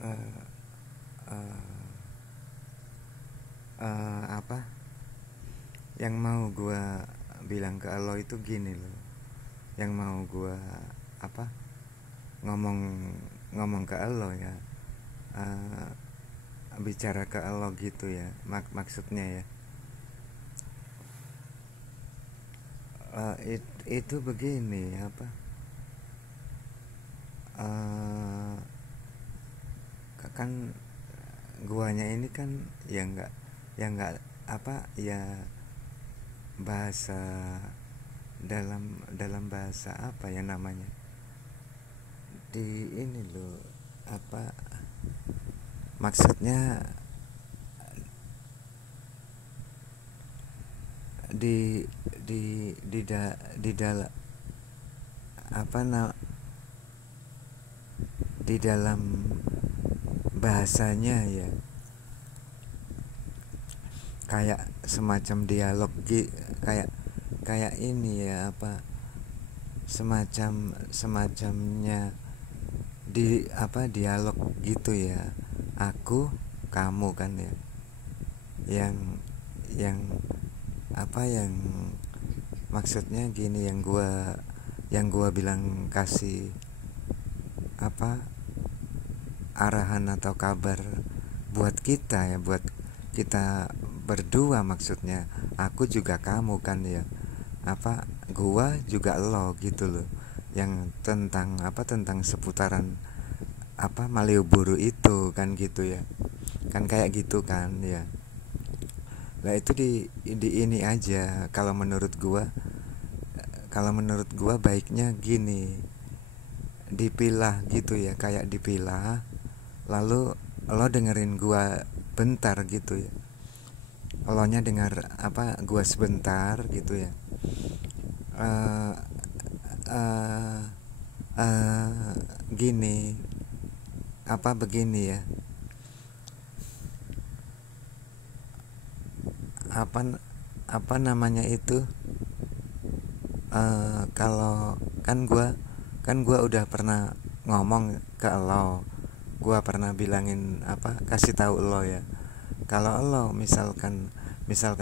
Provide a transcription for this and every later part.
eh, eh, apa yang mau gua bilang ke lo itu gini loh, yang mau gua apa ngomong ngomong ke lo ya, eh, bicara ke lo gitu ya, maksudnya ya. Itu begini apa, eh, kan guanya ini kan ya nggak apa ya, bahasa dalam dalam bahasa apa ya namanya, di ini loh, apa maksudnya, di di dalam apa di dalam bahasanya ya, kayak semacam dialog kayak kayak ini ya, apa semacam semacamnya di apa dialog gitu ya, aku kamu kan ya, yang yang apa yang maksudnya gini, yang gua bilang kasih apa arahan atau kabar buat kita ya, buat kita berdua, maksudnya aku juga kamu kan ya, apa gua juga lo gitu loh, yang tentang apa, tentang seputaran apa Malioboro itu kan gitu ya, kan kayak gitu kan ya. Nah itu di ini aja, kalau menurut gua baiknya gini, dipilah gitu ya, kayak dipilah, lalu lo dengerin gua bentar gitu ya, lo nya dengar apa gua sebentar gitu ya. eh eh eh, Gini, apa begini ya, apa apa namanya itu, kalau kan gua udah pernah ngomong ke lo, gua pernah bilangin apa, kasih tahu lo ya, kalau lo misalkan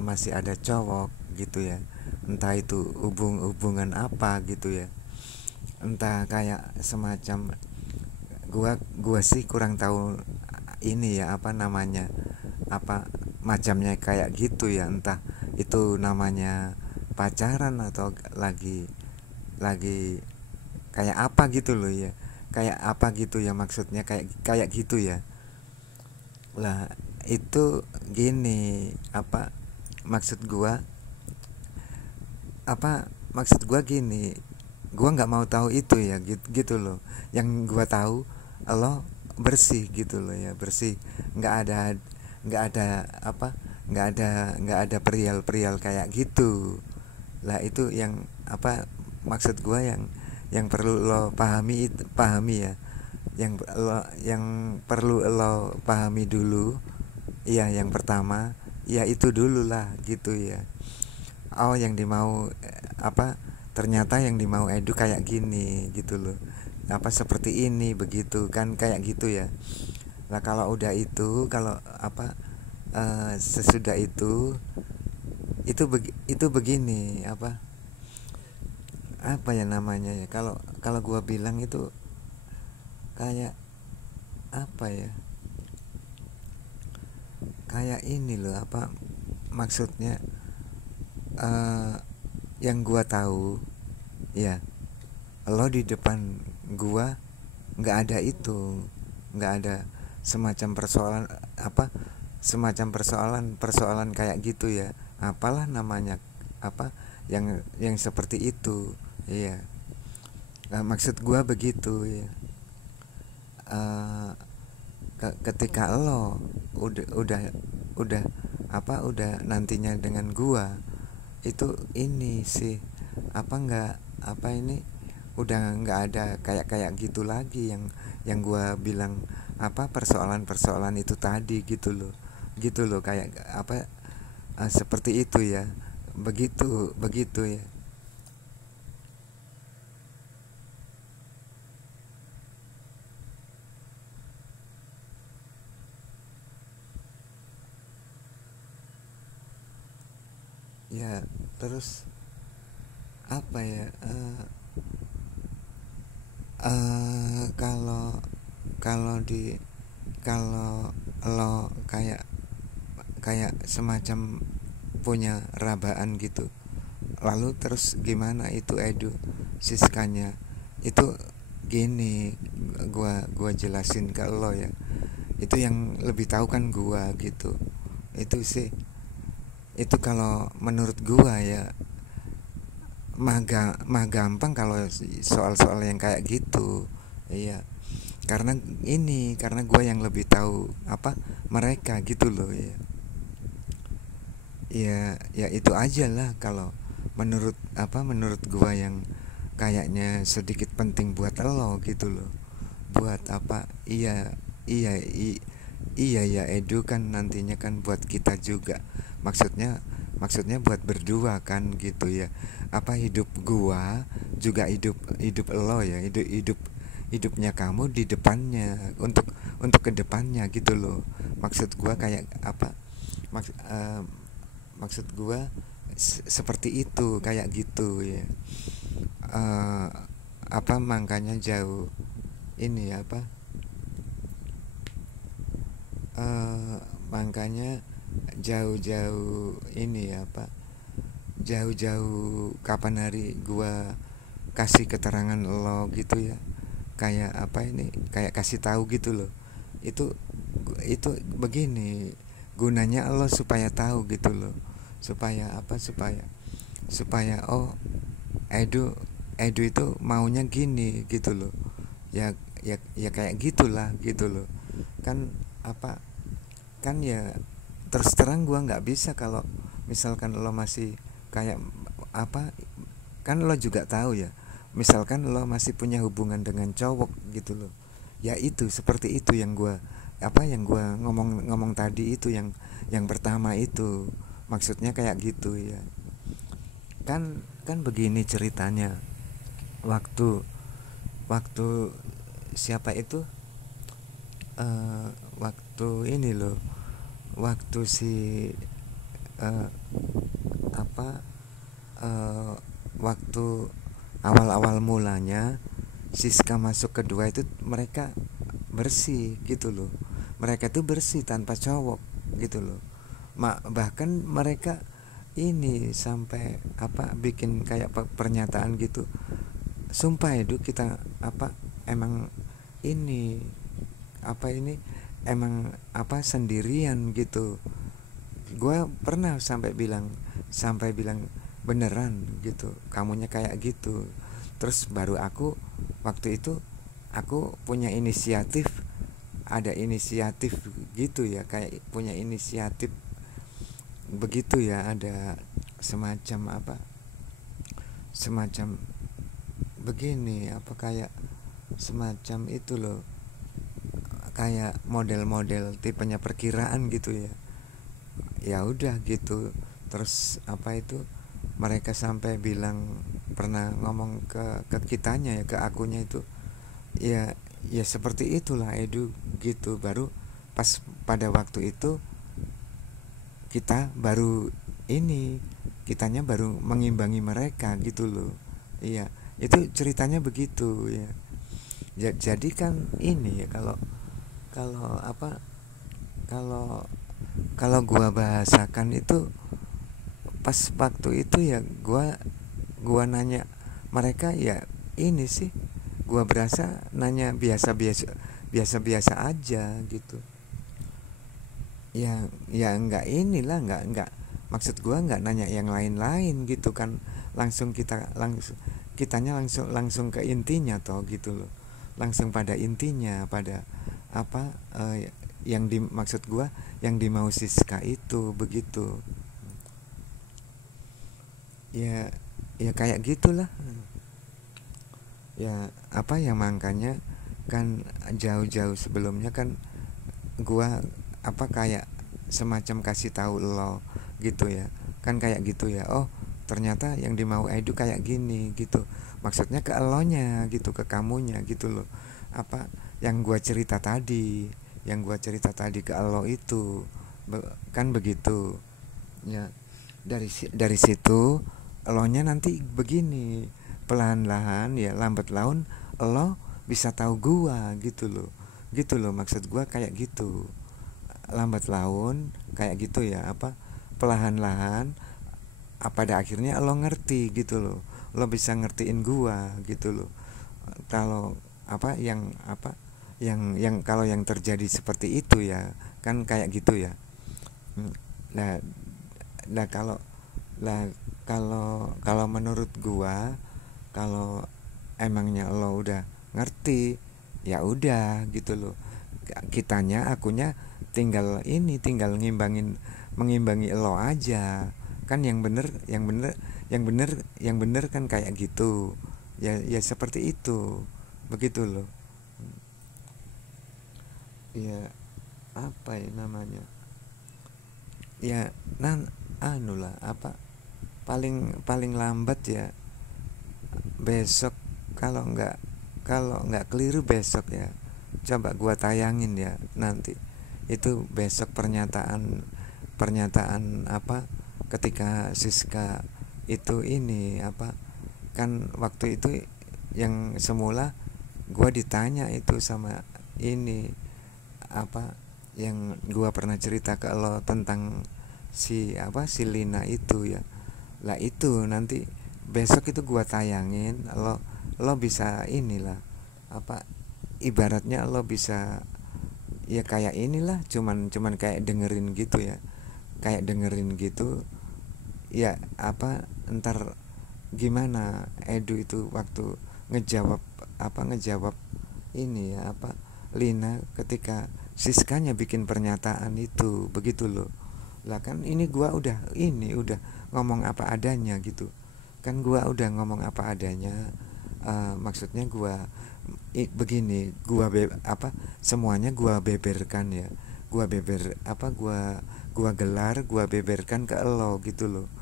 masih ada cowok gitu ya, entah itu hubungan apa gitu ya, entah kayak semacam, gua sih kurang tahu ini ya, apa namanya, apa macamnya kayak gitu ya, entah itu namanya pacaran atau lagi kayak apa gitu loh ya, kayak apa gitu ya, maksudnya kayak kayak gitu ya. Lah itu gini, apa maksud gua, apa maksud gua gini, gua nggak mau tahu itu ya, gitu loh. Yang gua tahu lo bersih gitu loh ya, bersih, nggak ada nggak ada apa nggak ada perial-perial kayak gitu. Lah itu yang apa, maksud gua yang perlu lo pahami ya, yang perlu lo pahami dulu. Iya, yang pertama, ya itu dulu lah gitu ya. Oh, yang dimau apa? Ternyata yang dimau Edu kayak gini gitu loh. Apa seperti ini begitu kan, kayak gitu ya. Nah, kalau udah itu, kalau apa, sesudah itu begini, apa ya namanya ya, kalau kalau gua bilang itu kayak apa ya, kayak ini loh, apa maksudnya, eh yang gua tahu ya, lo di depan gua nggak ada itu, nggak ada semacam persoalan, apa semacam persoalan persoalan kayak gitu ya, apalah namanya, apa yang seperti itu. Iya. Nah, maksud gua begitu ya. Eh, Ketika lo udah apa, udah nantinya dengan gua itu, ini sih apa, nggak apa ini, udah nggak ada kayak kayak gitu lagi, yang gua bilang apa, persoalan-persoalan itu tadi gitu loh, kayak apa, seperti itu ya, begitu begitu ya. Ya terus apa ya, kalau kalau di kalau lo kayak kayak semacam punya rabaan gitu, lalu terus gimana itu Edu Siskanya itu gini, gua jelasin ke lo ya, itu yang lebih tahu kan gua gitu. Itu sih, itu kalau menurut gua ya mah gampang kalau soal-soal yang kayak gitu. Iya, karena ini karena gua yang lebih tahu apa mereka gitu loh ya. Ya itu aja lah kalau menurut gua yang kayaknya sedikit penting buat lo gitu loh. Buat apa? Iya iya ya Edu, kan nantinya kan buat kita juga. Maksudnya buat berdua kan gitu ya. Apa hidup gua juga hidup hidup lo ya, hidupnya kamu di depannya, untuk kedepannya gitu loh. Maksud gua kayak apa? Maks, eh, maksud gua seperti itu kayak gitu ya. Eh, apa makanya jauh ini apa, eh, makanya jauh-jauh ini apa, jauh-jauh kapan hari gua kasih keterangan lo gitu ya, kayak apa ini, kayak kasih tahu gitu loh. Itu itu begini, gunanya lo supaya tahu gitu loh, supaya apa, supaya oh Edu Edu itu maunya gini gitu loh. Ya kayak gitulah gitu loh. Kan apa, kan ya terus terang gua nggak bisa kalau misalkan lo masih kayak apa, kan lo juga tahu ya, misalkan lo masih punya hubungan dengan cowok gitu loh. Ya itu seperti itu yang gua apa, yang gua ngomong tadi itu, yang pertama itu maksudnya kayak gitu ya. Kan begini ceritanya. Waktu waktu siapa itu, eh, waktu ini loh, waktu si eh, apa eh, waktu awal-awal mulanya Siska masuk kedua itu mereka bersih gitu loh. Mereka tuh bersih tanpa cowok gitu loh. Bahkan mereka ini sampai apa bikin kayak pernyataan gitu. Sumpah itu kita apa, emang ini apa ini, emang apa sendirian gitu. Gue pernah sampai bilang beneran gitu kamunya kayak gitu. Terus baru aku waktu itu aku punya inisiatif, ada inisiatif gitu ya, kayak punya inisiatif begitu ya, ada semacam apa, semacam begini apa, kayak semacam itu loh, kayak model-model tipenya perkiraan gitu ya. Ya udah gitu. Terus apa itu, mereka sampai bilang, pernah ngomong ke kitanya ya, ke akunya itu ya, ya seperti itulah Edu gitu. Baru pas pada waktu itu kita baru ini, kitanya baru mengimbangi mereka gitu loh. Iya, itu ceritanya begitu ya. Jadi kan ini ya, kalau kalau apa, kalau kalau gua bahasakan itu pas waktu itu ya, gua nanya mereka ya, ini sih gua berasa nanya biasa-biasa aja gitu. Ya nggak inilah, nggak maksud gua nggak nanya yang lain-lain gitu kan. Kitanya langsung ke intinya toh gitu loh. Langsung pada intinya, pada apa, yang dimaksud gua, yang dimau Siska itu begitu. Ya ya kayak gitulah. Ya apa ya, makanya kan jauh-jauh sebelumnya kan gua apa kayak semacam kasih tahu lo gitu ya, kan kayak gitu ya. Oh ternyata yang dimau Edu kayak gini gitu, maksudnya ke elonya gitu, ke kamunya gitu loh. Apa yang gua cerita tadi ke elo itu, kan begitu ya. dari situ elonya nanti begini, pelan-lahan ya, lambat laun lo bisa tahu gua gitu loh maksud gua kayak gitu, lambat laun kayak gitu ya, apa perlahan-lahan pada akhirnya lo ngerti gitu loh, lo bisa ngertiin gua gitu loh. Kalau yang kalau yang terjadi seperti itu ya kan kayak gitu ya. Nah, nah lah kalau menurut gua, kalau emangnya lo udah ngerti ya udah gitu loh, akunya tinggal mengimbangi lo aja kan, yang bener kan kayak gitu ya, ya seperti itu, begitu loh ya. Apa ya namanya ya, anu lah, apa, paling paling lambat ya besok, kalau nggak keliru besok ya, coba gua tayangin ya nanti itu besok pernyataan pernyataan apa, ketika Siska itu ini apa, kan waktu itu yang semula gua ditanya itu sama ini apa, yang gua pernah cerita ke lo tentang si Lina itu ya. Lah itu nanti besok itu gua tayangin, lo bisa inilah, apa, ibaratnya lo bisa ya kayak inilah, cuman kayak dengerin gitu ya, kayak dengerin gitu ya, apa, ntar gimana Edu itu waktu ngejawab ngejawab ini ya, apa, Lina ketika Siskanya bikin pernyataan itu, begitu loh. Lah kan ini gua udah ngomong apa adanya gitu kan, gua udah ngomong apa adanya. Maksudnya begini, semuanya gua beberkan ya, gua gelar, gua beberkan ke elo gitu loh,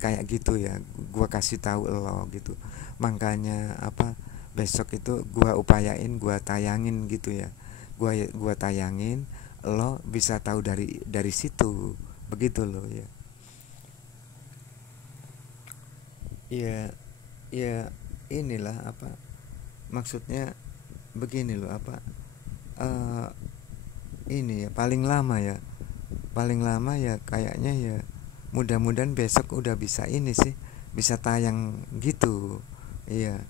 kayak gitu ya, gua kasih tahu elo gitu. Makanya apa, besok itu gua upayain gua tayangin gitu ya, gua tayangin, lo bisa tahu dari situ, begitu loh ya. Ya, ya inilah apa, maksudnya begini loh, apa, eh ini ya paling lama ya kayaknya ya, mudah-mudahan besok udah bisa ini sih, bisa tayang gitu. Iya,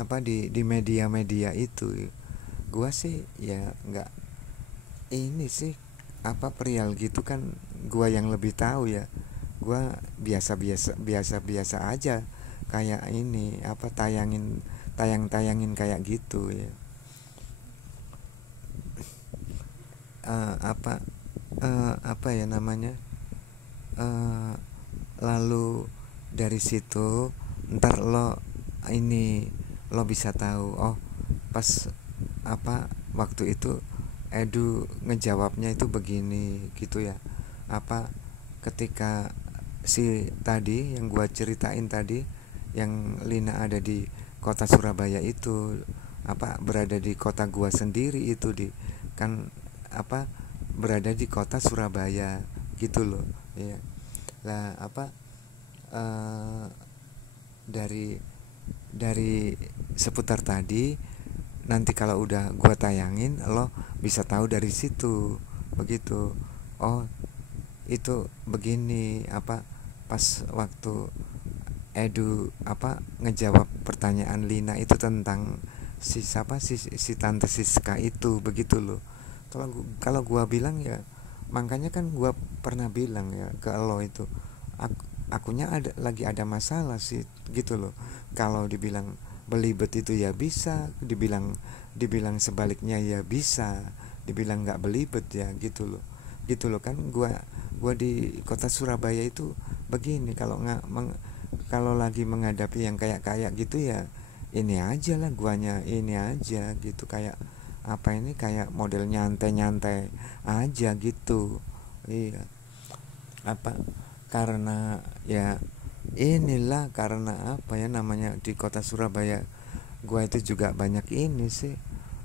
apa, di media-media itu. Gua sih ya nggak ini sih, apa, perial gitu kan, gua yang lebih tahu ya. Gua biasa-biasa aja, kayak ini apa, tayangin kayak gitu ya. Apa, apa ya namanya, eh, lalu dari situ ntar ini lo bisa tahu, oh pas apa waktu itu Edu ngejawabnya itu begini gitu ya, apa, ketika tadi yang gua ceritain tadi, yang Lina ada di kota Surabaya itu, apa, berada di kota gua sendiri itu, kan, apa, berada di kota Surabaya gitu loh ya. Lah apa, eh, dari seputar tadi, nanti kalau udah gua tayangin lo bisa tahu dari situ, begitu. Oh, itu begini, apa, pas waktu Edu apa ngejawab pertanyaan Lina itu tentang si tante Siska itu, begitu loh. Kalau gua bilang ya, makanya kan gua pernah bilang ya ke lo itu, akunya lagi ada masalah sih gitu loh. Kalau dibilang belibet itu ya bisa, dibilang sebaliknya ya bisa, dibilang nggak belibet ya gitu loh kan. Gua di kota Surabaya itu begini, kalau lagi menghadapi yang kayak gitu ya, ini aja lah, guanya ini aja gitu, kayak apa, ini kayak model nyantai-nyantai aja gitu. Iya, apa, karena ya inilah, karena apa ya namanya, di kota Surabaya gua itu juga banyak ini sih,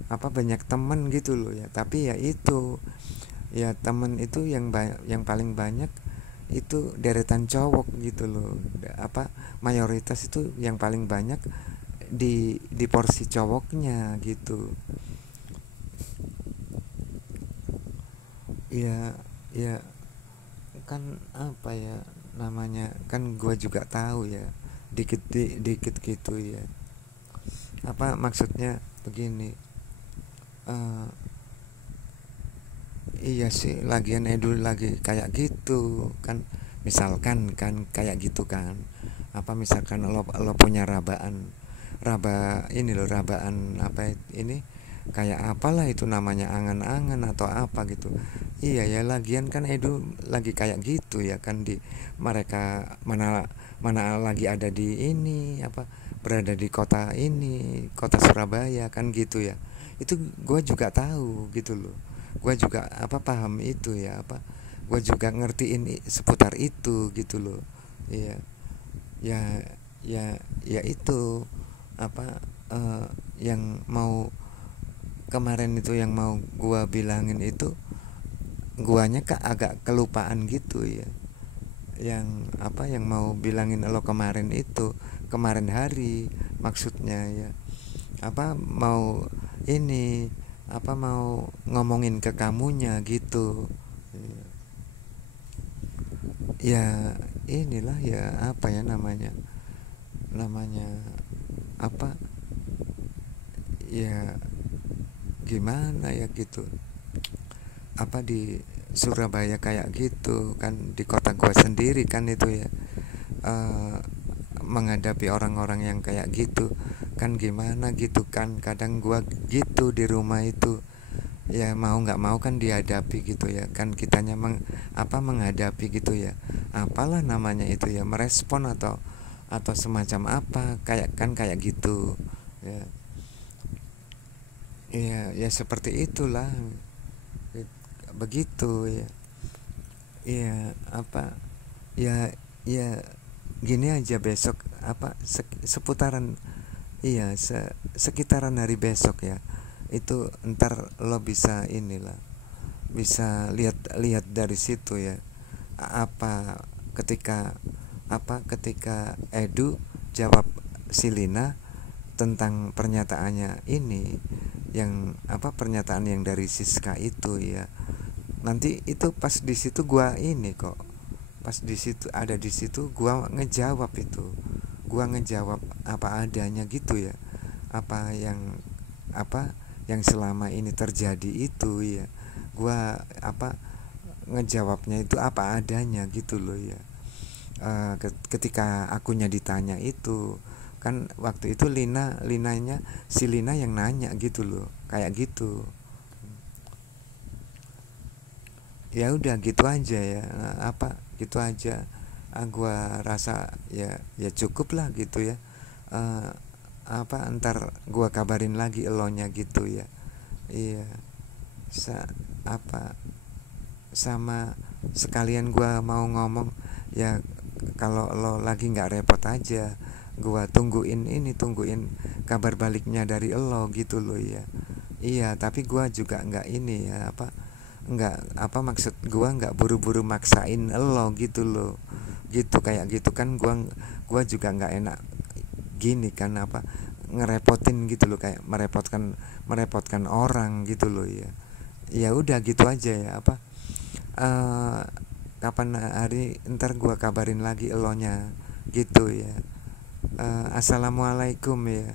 apa, banyak temen gitu loh ya. Tapi ya itu ya, temen itu yang paling banyak itu deretan cowok gitu loh. Apa mayoritas itu yang paling banyak di porsi cowoknya gitu. Ya, ya kan apa ya namanya, kan gue juga tahu ya, dikit gitu ya. Apa maksudnya begini, eh, iya sih, lagian Edu lagi kayak gitu kan. Misalkan kan kayak gitu kan, apa misalkan lo punya rabaan, ini lo rabaan apa ini, kayak apalah itu namanya, angan-angan atau apa gitu. Iya ya, lagian kan Edu lagi kayak gitu ya kan, di mereka mana mana lagi ada di ini apa, berada di kota ini, kota Surabaya kan gitu ya. Itu gue juga tahu gitu loh, gue juga apa paham itu ya, apa gue juga ngertiin seputar itu gitu loh. Iya, ya, ya itu apa, yang mau kemarin itu yang mau gue bilangin itu, guanya agak kelupaan gitu ya. Yang apa yang mau bilangin lo kemarin itu, kemarin hari maksudnya ya, apa mau ini, apa mau ngomongin ke kamunya gitu ya. Inilah ya, apa ya namanya, namanya apa ya, gimana ya gitu, apa di Surabaya kayak gitu kan, di kota gua sendiri kan itu ya, eh, menghadapi orang-orang yang kayak gitu kan gimana gitu kan. Kadang gua gitu di rumah itu ya, mau nggak mau kan dihadapi gitu ya kan, kitanya apa menghadapi gitu ya, apalah namanya itu ya, merespon atau semacam apa, kayak kan kayak gitu ya. Ya, ya seperti itulah, begitu ya. Iya, apa ya, ya gini aja, besok apa seputaran, iya sekitaran hari besok ya, itu ntar lo bisa inilah, bisa lihat dari situ ya, apa ketika ketika Edu jawab Silina tentang pernyataannya ini, yang apa pernyataan yang dari Siska itu ya. Nanti itu pas di situ gua ini kok, pas di situ ada di situ gua ngejawab itu, gua ngejawab apa adanya gitu ya, apa yang selama ini terjadi itu ya. Gua apa ngejawabnya itu apa adanya gitu loh ya. Ketika akunya ditanya itu kan, waktu itu Linanya si Lina yang nanya gitu loh, kayak gitu. Ya udah gitu aja ya, apa gitu aja. Gua rasa ya, ya cukup lah gitu ya. Eh, apa ntar gua kabarin lagi elonya gitu ya. Iya, apa sama sekalian gua mau ngomong ya, kalau lo lagi nggak repot aja, gua tungguin kabar baliknya dari lo gitu loh ya. Iya, tapi gua juga nggak ini ya, apa nggak apa maksud gua nggak buru-buru maksain lo gitu loh, gitu kayak gitu kan. Gua juga nggak enak gini kan, apa ngerepotin gitu loh, kayak merepotkan orang gitu loh ya. Ya udah gitu aja ya, apa eh kapan hari ntar gua kabarin lagi elonya gitu ya. Assalamualaikum ya.